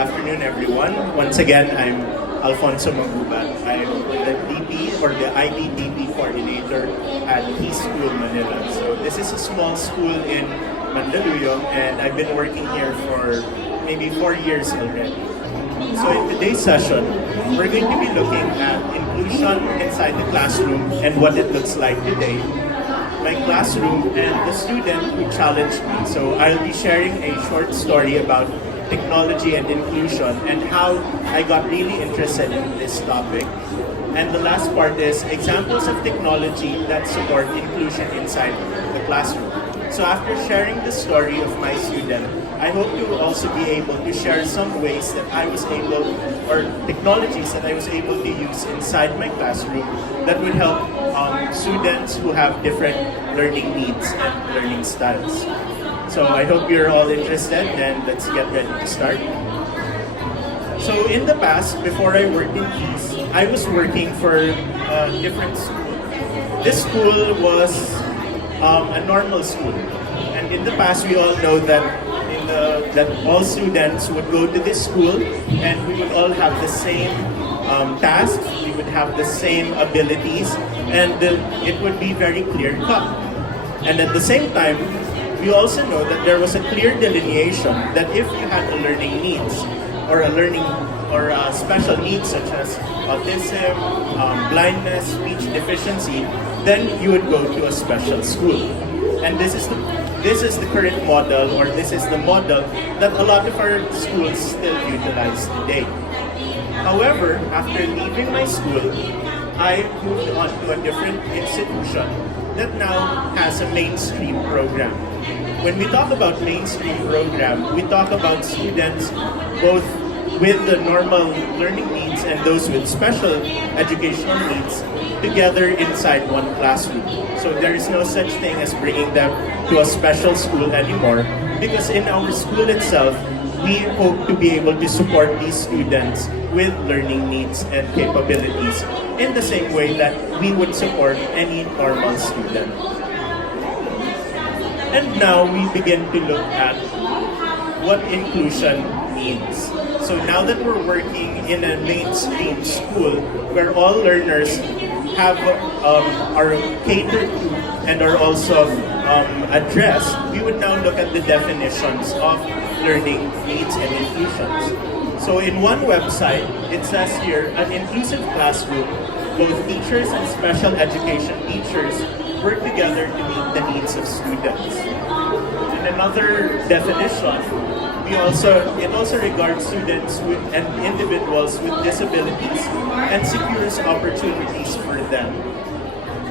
afternoon, everyone. Once again, I'm Alfonso Magubat. I'm the DP or the IDDP coordinator at Key School, Manila. So this is a small school in Mandaluyong, and I've been working here for maybe 4 years already. So in today's session, we're going to be looking at inclusion inside the classroom and what it looks like today, my classroom, and the student who challenged me. So I'll be sharing a short story about technology and inclusion and how I got really interested in this topic. And the last part is examples of technology that support inclusion inside the classroom. So after sharing the story of my student, I hope to also be able to share some ways that I was able, or technologies that I was able to use inside my classroom that would help students who have different learning needs and learning styles. So I hope you're all interested, and let's get ready to start. So in the past, before I worked in Keys, I was working for a different school. This school was a normal school, and in the past we all know that that all students would go to this school and we would all have the same tasks, we would have the same abilities, and it would be very clear cut. And at the same time, we also know that there was a clear delineation that if you had a learning needs or special needs such as autism, blindness, speech deficiency, then you would go to a special school. And this is the current model, or this is the model that a lot of our schools still utilize today. However, after leaving my school, I moved on to a different institution that now has a mainstream program. When we talk about mainstream program, we talk about students both with the normal learning needs and those with special educational needs together inside one classroom. So there is no such thing as bringing them to a special school anymore, because in our school itself, we hope to be able to support these students with learning needs and capabilities in the same way that we would support any normal student. And now we begin to look at what inclusion means. So now that we're working in a mainstream school where all learners are catered to and are also addressed, we would now look at the definitions of learning needs and inclusions. So in one website, it says here, an inclusive classroom, both teachers and special education teachers work together to meet the needs of students. In another definition, it also regards students and individuals with disabilities and secures opportunities for them.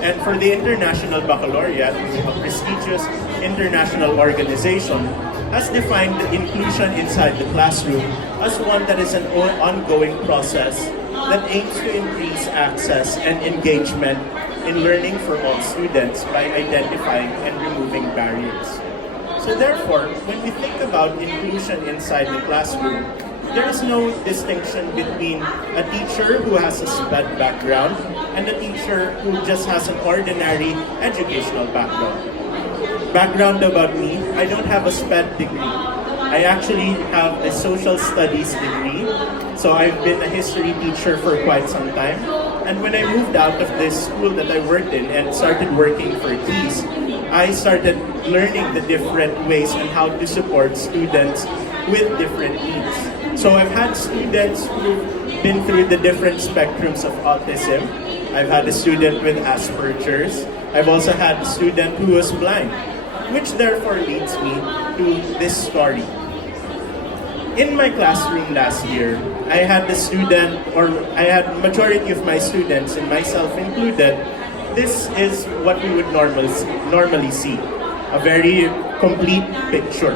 And for the International Baccalaureate, a prestigious international organization, has defined inclusion inside the classroom as one that is an ongoing process that aims to increase access and engagement in learning for all students by identifying and removing barriers. So therefore, when we think about inclusion inside the classroom, there is no distinction between a teacher who has a SPED background and a teacher who just has an ordinary educational background. Background about me, I don't have a SPED degree. I actually have a social studies degree. So I've been a history teacher for quite some time. And when I moved out of this school that I worked in and started working for Keys, I started learning the different ways on how to support students with different needs. So I've had students who've been through the different spectrums of autism. I've had a student with Asperger's. I've also had a student who was blind, which therefore leads me to this story. In my classroom last year, I had majority of my students, and myself included, this is what we would normally see, a very complete picture.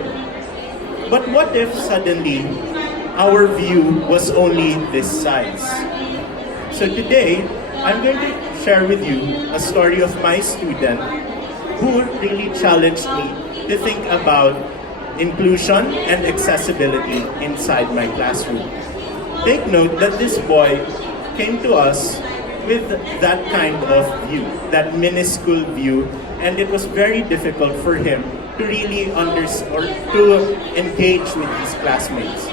But what if suddenly our view was only this size? So today, I'm going to share with you a story of my student who really challenged me to think about inclusion and accessibility inside my classroom. Take note that this boy came to us with that kind of view, that minuscule view, and it was very difficult for him to really to engage with his classmates.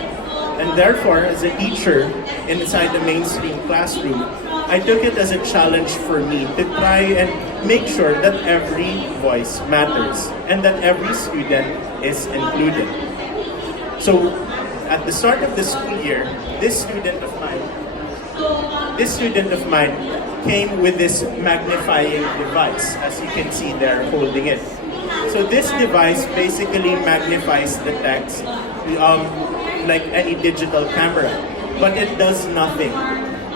And therefore, as a teacher inside the mainstream classroom, I took it as a challenge for me to try and make sure that every voice matters and that every student is included. So, at the start of the school year, this student of mine came with this magnifying device, as you can see there holding it. So this device basically magnifies the text like any digital camera, but it does nothing.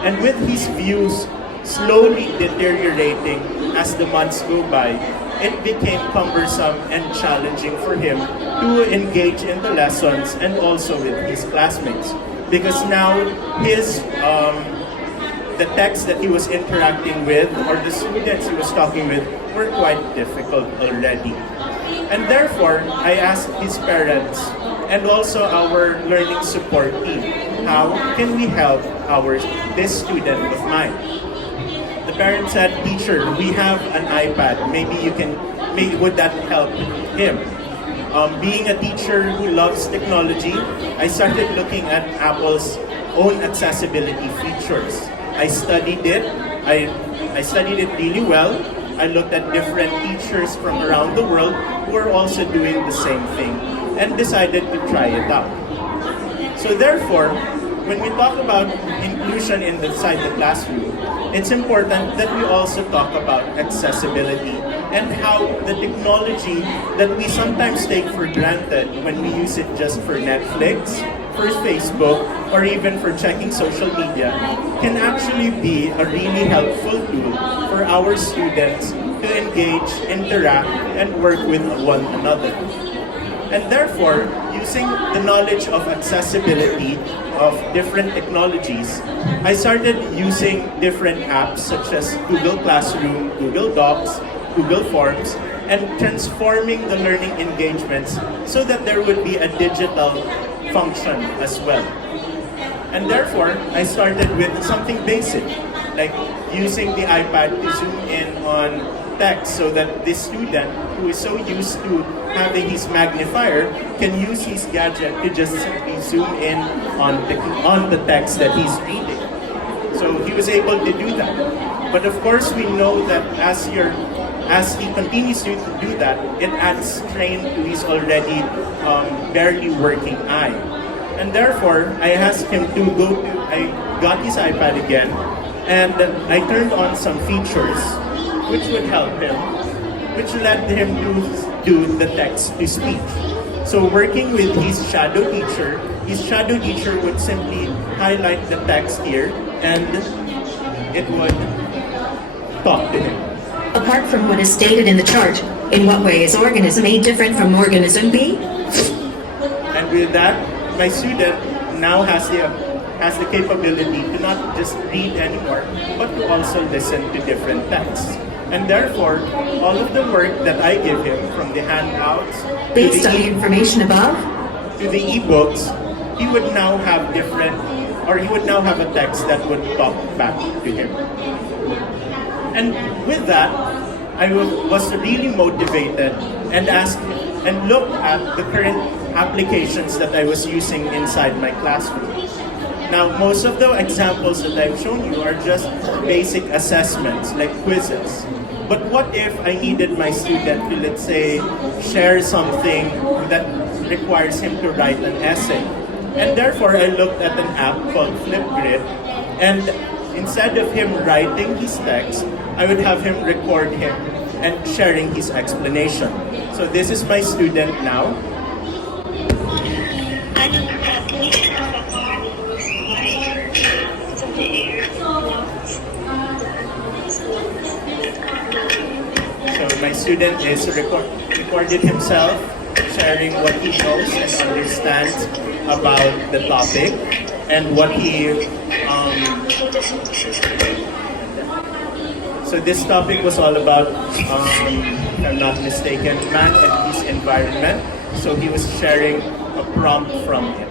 And with his views slowly deteriorating as the months go by, it became cumbersome and challenging for him to engage in the lessons and also with his classmates. Because now the text that he was interacting with or the students he was talking with were quite difficult already. And therefore, I asked his parents and also our learning support team, how can we help this student of mine? The parents said, "Teacher, we have an iPad. Maybe would that help him?" Being a teacher who loves technology, I started looking at Apple's own accessibility features. I studied it. I studied it really well. I looked at different teachers from around the world who are also doing the same thing and decided to try it out. So therefore, when we talk about inclusion inside the classroom, it's important that we also talk about accessibility and how the technology that we sometimes take for granted when we use it just for Netflix, for Facebook, or even for checking social media can actually be a really helpful tool for our students to engage, interact, and work with one another. And therefore, using the knowledge of accessibility of different technologies, I started using different apps such as Google Classroom, Google Docs, Google Forms, and transforming the learning engagements so that there would be a digital function as well. And therefore, I started with something basic, like using the iPad to zoom in on text so that this student who is so used to having his magnifier can use his gadget to just simply zoom in on the text that he's reading. So he was able to do that. But of course, we know that as he continues to do that, it adds strain to his already barely working eye. And therefore, I asked him to I got his iPad again, and I turned on some features which would help him, which led him to do the text-to-speech. So working with his shadow teacher would simply highlight the text here, and it would talk to him. Apart from what is stated in the chart, in what way is organism A different from organism B? And with that, my student now has the capability to not just read anymore, but to also listen to different texts. And therefore, all of the work that I give him, from the handouts Based on the information above, to the ebooks, he would now have a text that would talk back to him. And with that, I was really motivated and looked at the current applications that I was using inside my classroom. Now, most of the examples that I've shown you are just basic assessments, like quizzes. But what if I needed my student to, let's say, share something that requires him to write an essay? And therefore, I looked at an app called Flipgrid, and instead of him writing his text, I would have him record him and sharing his explanation. So this is my student now. So my student is recorded himself sharing what he knows and understands about the topic and what he so this topic was all about, if I'm not mistaken, man and his environment. So he was sharing a prompt from him.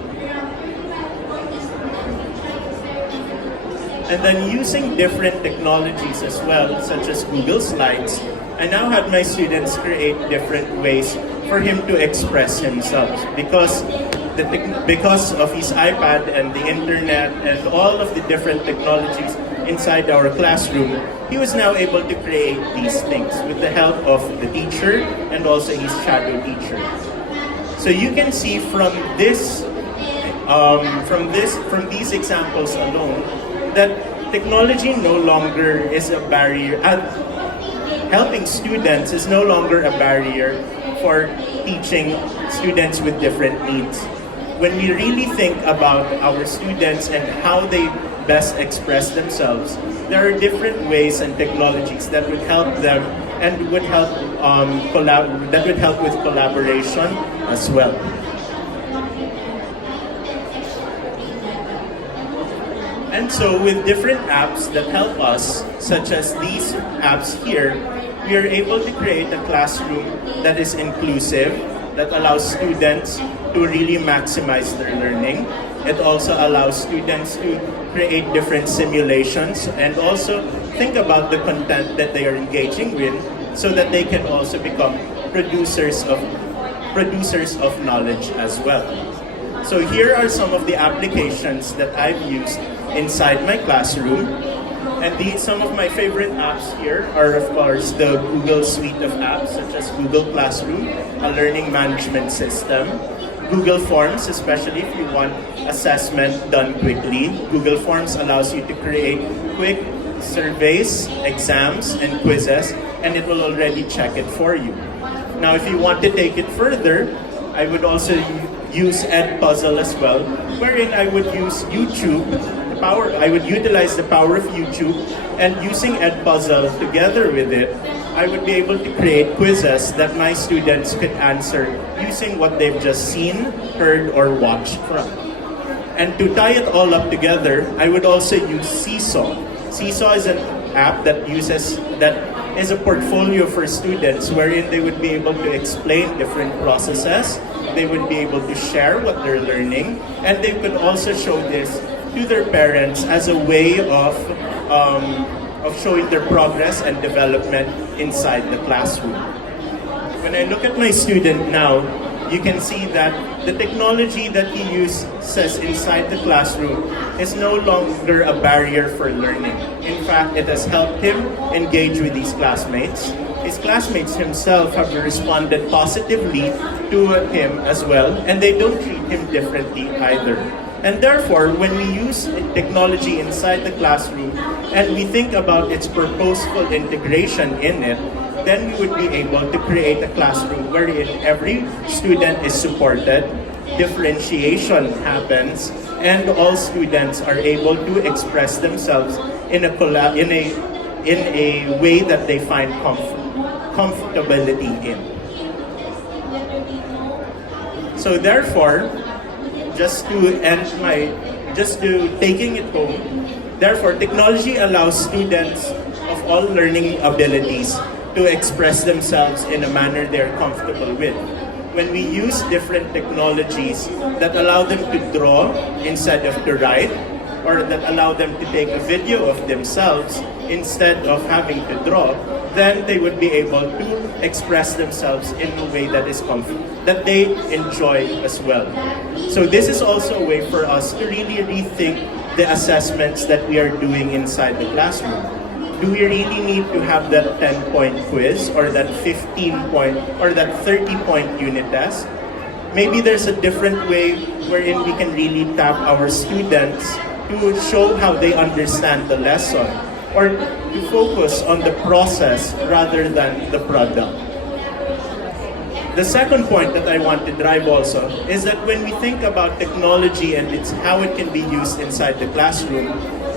And then using different technologies as well, such as Google Slides, I now had my students create different ways for him to express himself. Because because of his iPad and the internet and all of the different technologies inside our classroom, he was now able to create these things with the help of the teacher and also his shadow teacher. So you can see from these examples alone that technology no longer is a barrier. Helping students is no longer a barrier for teaching students with different needs. When we really think about our students and how they best express themselves, there are different ways and technologies that would help them and would help that would help with collaboration as well. And so with different apps that help us, such as these apps here, we are able to create a classroom that is inclusive, that allows students to really maximize their learning. It also allows students to create different simulations and also think about the content that they are engaging with so that they can also become producers of knowledge as well. So here are some of the applications that I've used inside my classroom. And some of my favorite apps here are, of course, the Google suite of apps, such as Google Classroom, a learning management system, Google Forms, especially if you want assessment done quickly. Google Forms allows you to create quick surveys, exams, and quizzes, and it will already check it for you. Now, if you want to take it further, I would also use Edpuzzle as well, wherein I would use YouTube. I would utilize the power of YouTube, and using Edpuzzle together with it, I would be able to create quizzes that my students could answer using what they've just seen, heard, or watched from. And to tie it all up together, I would also use Seesaw. Seesaw is an app that is a portfolio for students wherein they would be able to explain different processes, they would be able to share what they're learning, and they could also show this to their parents as a way of showing their progress and development inside the classroom. When I look at my student now, you can see that the technology that he uses inside the classroom is no longer a barrier for learning. In fact, it has helped him engage with his classmates. His classmates himself have responded positively to him as well, and they don't treat him differently either. And therefore, when we use technology inside the classroom and we think about its purposeful integration in it, then we would be able to create a classroom wherein every student is supported, differentiation happens, and all students are able to express themselves in a way that they find comfortability in. So therefore, just to taking it home, therefore, technology allows students of all learning abilities to express themselves in a manner they're comfortable with. When we use different technologies that allow them to draw instead of to write, or that allow them to take a video of themselves instead of having to draw, then they would be able to express themselves in a way that is that they enjoy as well. So this is also a way for us to really rethink the assessments that we are doing inside the classroom. Do we really need to have that 10-point quiz or that 15-point or that 30-point unit test? Maybe there's a different way wherein we can really tap our students to show how they understand the lesson, or to focus on the process rather than the product. The second point that I want to drive also is that when we think about technology and how it can be used inside the classroom,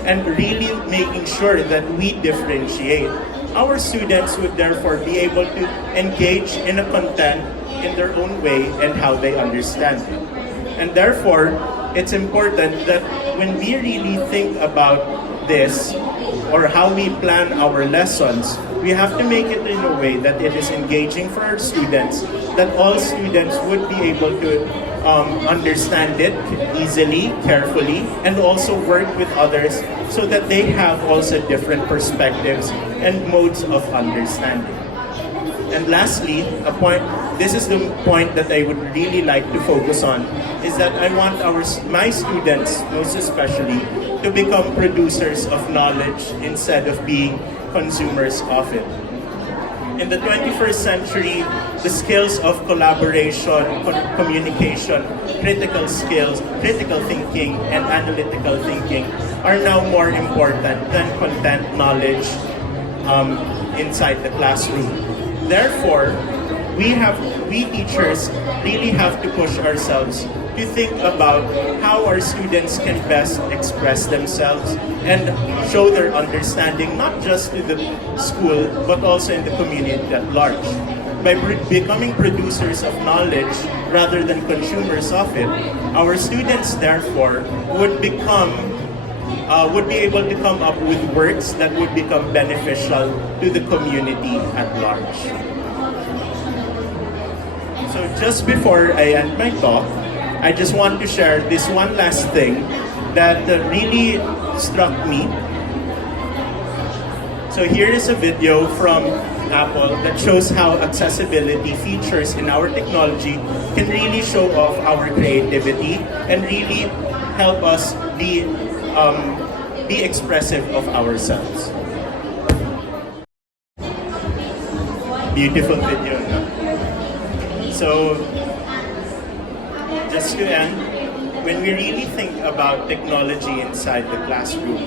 and really making sure that we differentiate, our students would therefore be able to engage in a content in their own way and how they understand it. And therefore, it's important that when we really think about this, or how we plan our lessons, we have to make it in a way that it is engaging for our students, that all students would be able to understand it easily, carefully, and also work with others so that they have also different perspectives and modes of understanding. And lastly, this is the point that I would really like to focus on, is that I want my students, most especially, to become producers of knowledge instead of being consumers of it. In the 21st century, the skills of collaboration, communication, critical skills, critical thinking, and analytical thinking are now more important than content knowledge inside the classroom. Therefore, we teachers really have to push ourselves to think about how our students can best express themselves and show their understanding not just to the school but also in the community at large. By becoming producers of knowledge rather than consumers of it, our students therefore would be able to come up with works that would become beneficial to the community at large. So just before I end my talk, I just want to share this one last thing that really struck me. So here is a video from Apple that shows how accessibility features in our technology can really show off our creativity and really help us be expressive of ourselves. Beautiful video, no? So, just to end, when we really think about technology inside the classroom,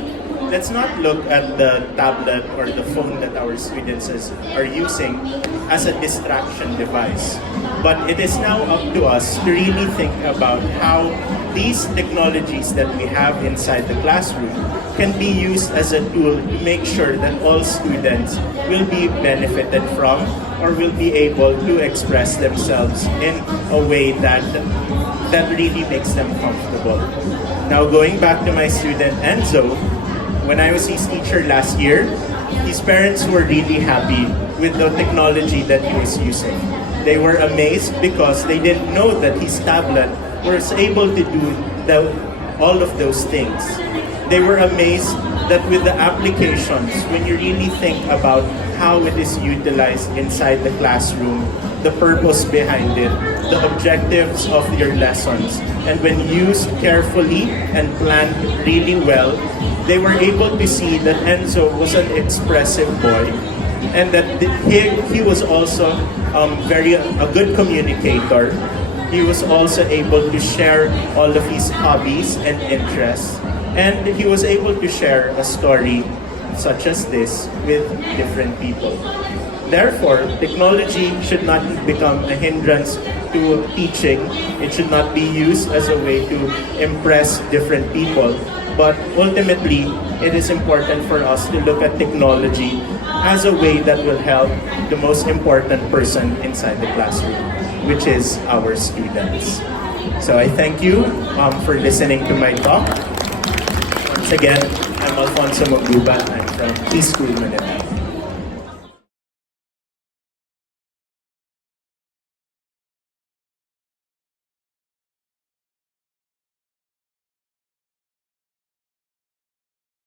let's not look at the tablet or the phone that our students are using as a distraction device. But it is now up to us to really think about how these technologies that we have inside the classroom can be used as a tool to make sure that all students will be benefited from or will be able to express themselves in a way that really makes them comfortable. Now going back to my student Enzo, when I was his teacher last year, his parents were really happy with the technology that he was using. They were amazed because they didn't know that his tablet was able to do all of those things. They were amazed that with the applications, when you really think about how it is utilized inside the classroom, the purpose behind it, the objectives of your lessons, and when used carefully and planned really well, they were able to see that Enzo was an expressive boy and that he was also a good communicator. He was also able to share all of his hobbies and interests, and he was able to share a story such as this with different people. Therefore, technology should not become a hindrance to teaching. It should not be used as a way to impress different people. But ultimately, it is important for us to look at technology as a way that will help the most important person inside the classroom, which is our students. So I thank you for listening to my talk. Once again, I'm Alfonso Magduba. I'm from School Manila.